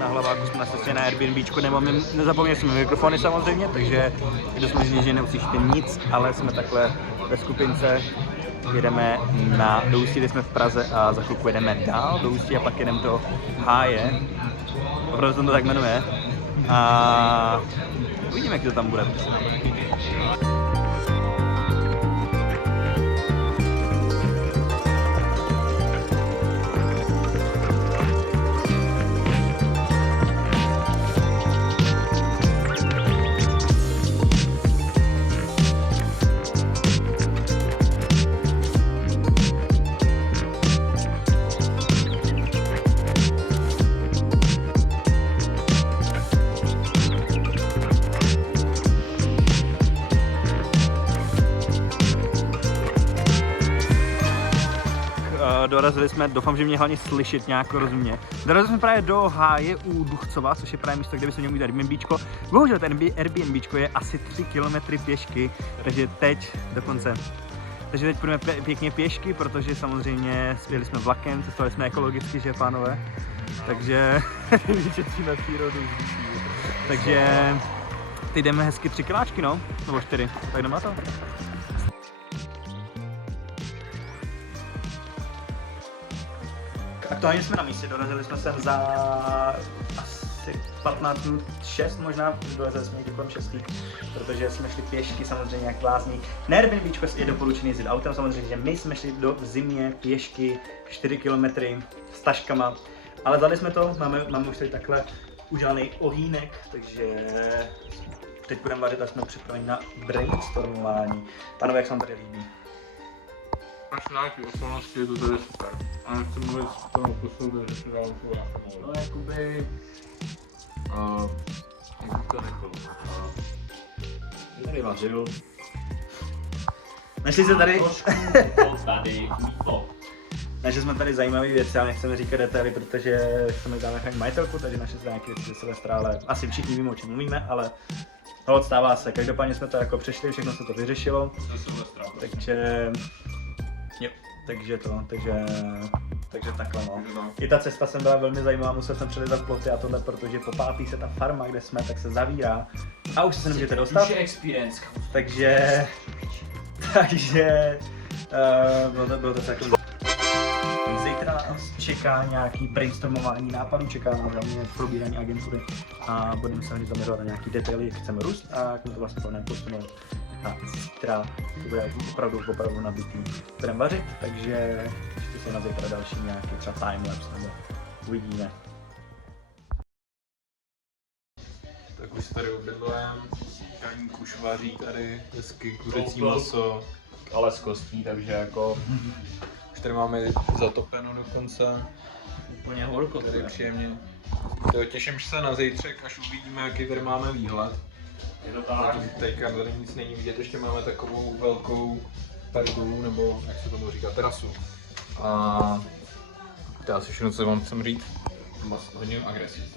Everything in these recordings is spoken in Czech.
na hlaváku jsme na cestě na Airbnbčko, nezapomněli jsme mikrofony samozřejmě, takže je dost možný, že neuslyšíte nic, ale jsme takhle ve skupince, jedeme do Ústí, kde jsme v Praze a za chvilku jedeme dál do Ústí a pak jedeme do Háje, opravdu se to tak jmenuje a uvidíme, jak to tam bude. Dorazili jsme, doufám, že mě hlavně slyšet nějak rozumně. Dorazili jsme právě do Háje u Duchcova, což je právě místo, kde bychom měli mít Airbnbčko. Bohužel ten Airbnbčko je asi 3 km pěšky, takže teď dokonce. Takže teď půjdeme pěkně pěšky, protože samozřejmě spěli jsme vlakem, cestovali jsme ekologicky, že pánové. Takže vyčetříme přírodu. Takže teď jdeme hezky 3 kiláčky, no, nebo 4, tak jdeme na to. Aktuálně jsme na místě, dorazili jsme sem za asi 15 minut 6 možná, dorazili jsme někdy kolem 6, protože jsme šli pěšky samozřejmě jak blázni. Na Airbnbčko je doporučený jezdit autem, samozřejmě, že my jsme šli v zimě pěšky 4 km s taškama, ale dali jsme to, máme už tady takhle udělaný ohýnek, takže teď budeme vařit a jsme připraveni na brainstormování. Pánové, jak se vám tady líbí? Až nějaký okolnosti je to tady super. A nechci mluvit z toho poslouchu, že si dám tu jáfnu. No jakoby... Jak bych to řekl? Tady vařil. Našli se tady... Našli jsme tady zajímavé věci, ale nechceme říkat detaily, protože chceme dát nechat majitelku, takže našli jsme nějaké věci ze Silvestra, ale asi všichni víme, o čem mluvíme, ale no, stává se. Každopádně jsme to jako přešli, všechno se to vyřešilo. Takže... Jo, takže takhle no. I ta cesta sem byla velmi zajímavá, musel jsem přelezat ploty a tohle, protože po pátý se ta farma, kde jsme, tak se zavírá a už se nemůžete dostat. Takže bylo to celkem. Zítra nás čeká nějaký brainstormování nápadů, čeká nás hlavně probírání agentury a budeme se hlavně zaměřovat na nějaký detaily, jak chceme růst a jak to vlastně plně posunout. A zítra to bude opravdu nabitý. Budeme vařit, takže ještě se na zítra další nějaký třeba timelapse nebo uvidíme. Tak už se tady obydlujeme, Kaník už vaří tady hezky kuřecí maso, ale s kostí, takže jako už tady máme zatopeno dokonce. Úplně horko tady příjemně. Těším se na zítřek, až uvidíme, jaký tady máme výhled. Je to tak? Teďka tady nic není vidět, ještě máme takovou velkou pergolu, nebo jak se tomu říká, terasu. A to je asi všechno, co vám chcem říct. Hodně agresivní.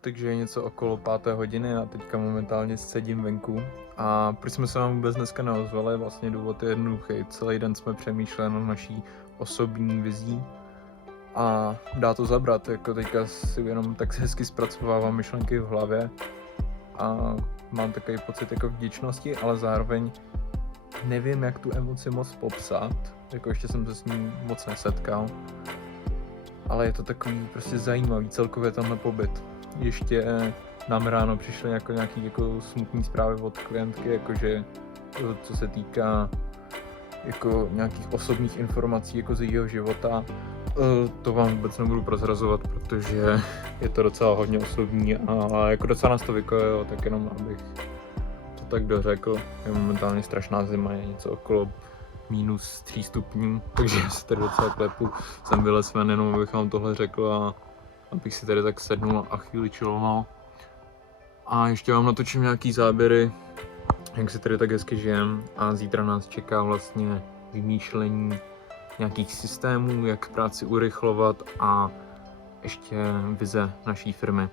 Takže je něco okolo 5. hodiny a teďka momentálně sedím venku. A proč jsme se vám vůbec dneska neozvali, vlastně důvod je jednoduchý. Celý den jsme přemýšleli na naší osobní vizí. A dá to zabrat, jako teďka si jenom tak hezky zpracovávám myšlenky v hlavě a mám takový pocit jako vděčnosti, ale zároveň nevím, jak tu emoci moc popsat, jako ještě jsem se s ní moc nesetkal, ale je to takový prostě zajímavý celkově tenhle pobyt. Ještě nám ráno přišly jako nějaký jako smutný zprávy od klientky, jakože co se týká jako nějakých osobních informací jako z jejího života. To vám vůbec nebudu prozrazovat, protože je to docela hodně osobní a jako docela nás to vykojilo, tak jenom abych to tak dořekl. Je momentálně strašná zima, je něco okolo -3 stupňů, takže se tady docela klepu. Jsem vylez ven jenom, abych vám tohle řekl a abych si tady tak sednul a chvíli chilloval. A ještě vám natočím nějaký záběry, jak si tady tak hezky žijem a zítra nás čeká vlastně vymýšlení nějakých systémů, jak práci urychlovat a ještě vize naší firmy.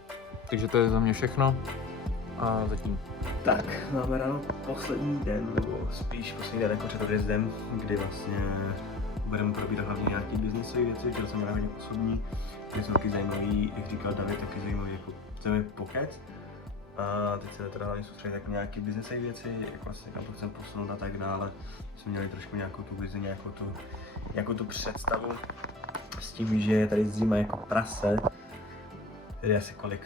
Takže to je za mě všechno a zatím. Tak, máme ráno poslední den, nebo spíš poslední den jako před odjezdem, kdy vlastně budeme probírat hlavně nějaký biznisové věci, chtěl jsem hodně osobní, je jsou taky zajímavý, jak říkal David, taky zajímavý jako chceme pokec. A teď se teda hlavně soustředit jako nějaké biznisové věci, jako vlastně kam to chceme posunout a tak dále. Jsme měli trošku nějakou tu vizi, nějakou tu představu s tím, že je tady zima jako prase. Tady asi kolik?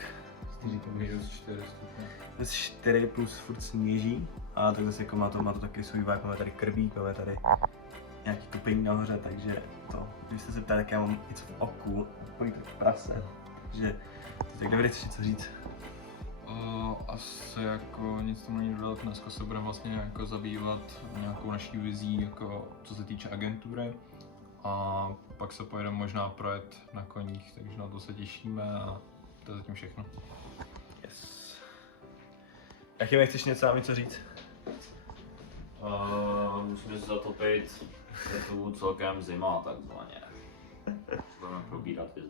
Minus 4 stupně. 4 plus furt sněží, a tak zase jako má to taky svůj vibe, máme tady krvík, máme tady nějaký tupení nahoře, takže to, když jste se ptali, tak já mám něco v oku, úplně to prase, takže tak David, chceš něco říct? Asi jako nic tomu není dodat, dneska se budeme vlastně jako zabývat nějakou naší vizí, jako co se týče agentury, a pak se pojedeme možná projet na koních, takže na to se těšíme a to je zatím všechno. Yes. Jakým chceš něco říct? Musíme se zatopit, je tu celkem zima takzvaně. Budeme probírat vizi.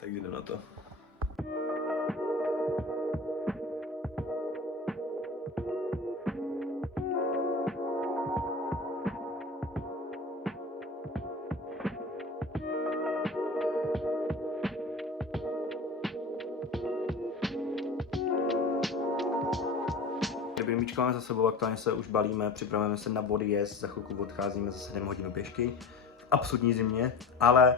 Tak jdeme na to. Rybníčko máme za sebou, aktuálně se už balíme, připravujeme se na odjezd, za chvilku odcházíme za 7 hodin pěšky v absurdní zimě, ale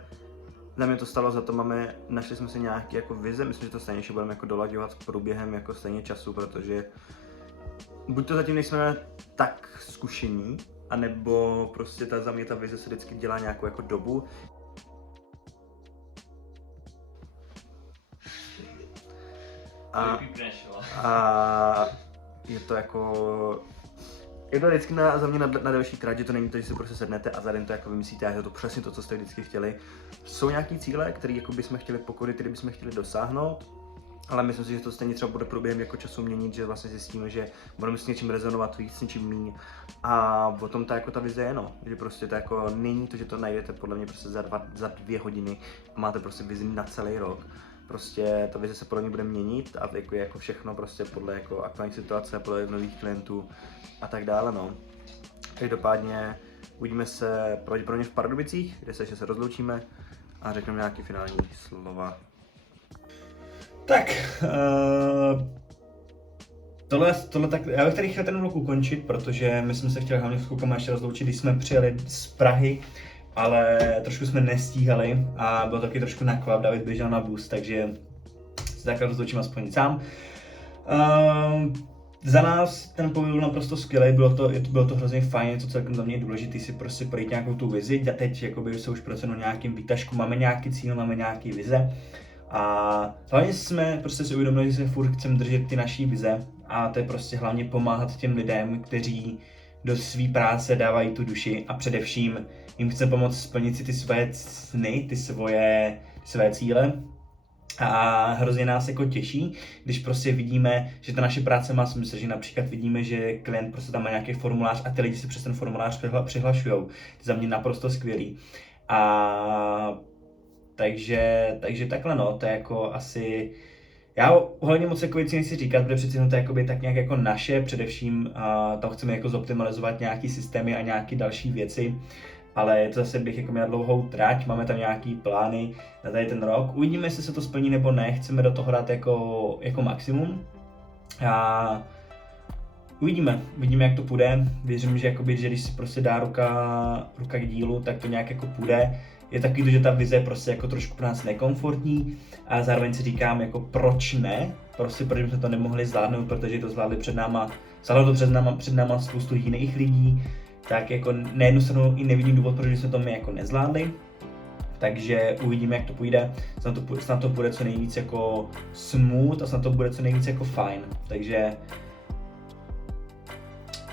za mě to stalo za to, našli jsme si nějaký jako vize, myslím, že to stejně ještě budeme jako dolaďovat s průběhem jako stejně času, protože buď to zatím nejsme tak zkušení, anebo prostě za mě ta vize se vždycky dělá nějakou jako dobu. A je to jako... Je to vždycky za mě na delší trať, že to není to, že si prostě sednete a za den to jako vymyslíte a je to přesně to, co jste vždycky chtěli. Jsou nějaký cíle, které jako bychom chtěli pokorit, které bychom chtěli dosáhnout, ale myslím si, že to stejně třeba bude průběhem jako času měnit, že vlastně zjistíme, že budeme s něčím rezonovat víc, s něčím míň. A potom ta vize je, no, že prostě to jako není to, že to najdete podle mě prostě za 2 hodiny a máte prostě vizi na celý rok. Prostě ta vize se podle mě bude měnit a jako všechno prostě podle jako aktuální situace, podle nových klientů a tak dále, no. Každopádně uvidíme se pravděpodobně v Pardubicích, kde se ještě rozloučíme a řekneme nějaký finální slova. Tak, tohle tak, já bych tady chtěl ten vlog ukončit, protože my jsme se chtěli hlavně s klukama ještě rozloučit, když jsme přijeli z Prahy, ale trošku jsme nestíhali a byl taky trošku nakvap, David běžel na bus, takže se takhle rozloučím aspoň sám. Za nás ten pobyt byl naprosto skvělý, bylo to hrozně fajn, co celkem za mě je důležité si prostě projít nějakou tu vizi, a teď jakoby se už pracujeme na nějakým výtažku, máme nějaký cíl, máme nějaký vize a hlavně jsme prostě si uvědomili, že se furt chceme držet ty naší vize a to je prostě hlavně pomáhat těm lidem, kteří do své práce dávají tu duši a především jim chceme pomoct splnit si ty své sny, ty svoje cíle. A hrozně nás jako těší, když prostě vidíme, že ta naše práce má smysl, že například vidíme, že klient prostě tam má nějaký formulář a ty lidi se přes ten formulář přihlašujou. To je za mě naprosto skvělý. A takže takhle no, to je jako asi... Já hodně moc jako věcí nechci říkat, protože přeci to je tak nějak jako naše, především tam chceme jako zoptimalizovat nějaký systémy a nějaké další věci. Ale to zase bych jako měl dlouhou trať, máme tam nějaký plány na tady ten rok. Uvidíme, jestli se to splní nebo ne, chceme do toho dát jako maximum. A uvidíme, jak to půjde. Věřím, že když si prostě dá ruka k dílu, tak to nějak jako půjde. Je takový to, že ta vize je prostě jako trošku pro nás nekomfortní a zároveň si říkám jako proč ne, prostě proč jsme to nemohli zvládnout, protože to zvládlo před náma spoustu jiných lidí. Tak jako na jednu stranu i nevidím důvod, proč jsme to my jako nezvládli. Takže uvidíme, jak to půjde. Snad to bude co nejvíc jako smooth a snad to bude co nejvíc jako fajn. Takže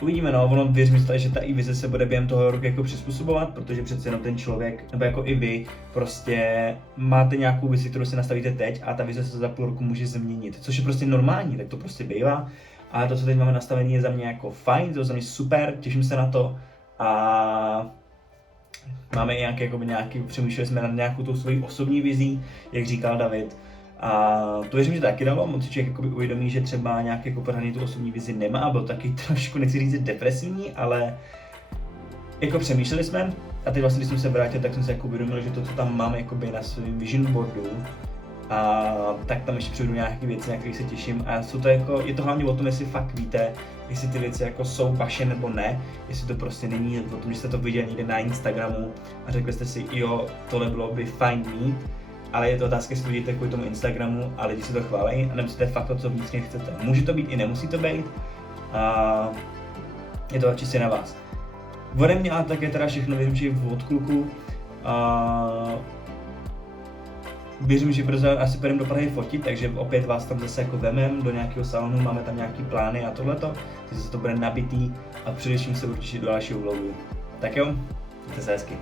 uvidíme, no, ono věřím, že ta i vize se bude během toho roku jako přizpůsobovat, protože přece jenom ten člověk, nebo jako i vy, prostě máte nějakou vizi, kterou si nastavíte teď a ta vize se za půl roku může změnit, což je prostě normální, tak to prostě bývá. Ale to, co teď máme nastavené, je za mě jako fajn, to je za mě super, těším se na to a máme i přemýšleli jsme nad nějakou tou svojí osobní vizí, jak říkal David. A to věřím, že taky dalo, moc si člověk uvědomí, že třeba nějak jako pořádně tu osobní vizi nemá, byl taky trošku, nechci říct depresivní, ale jako přemýšleli jsme A teď vlastně, když jsem se vrátil, tak jsem se jako uvědomil, že to, co tam mám jakoby na svém vision boardu, a tak tam ještě přivedu nějaké věci, na kterých se těším. A jsou to jako, je to hlavně o tom, jestli fakt víte, jestli ty věci jako jsou vaše nebo ne, jestli to prostě není o tom, že jste to viděli někde na Instagramu a řekli jste si, jo, tohle bylo by fajn mít, ale je to otázka, jestli to vidíte kvůli tomu Instagramu a lidi si to chválí, a nebo to je fakt to, co vnitřně chcete. Může to být i nemusí to být, a je to čistě na vás. Ode mě ale také teda všechno, věřím, že od kluku. Věřím, že brzo asi půjdeme do Prahy fotit, takže opět vás tam zase jako vemem do nějakého salonu, máme tam nějaký plány a tohleto, takže se to bude nabitý a především se určitě do dalšího vlogu. Tak jo, mějte se hezky.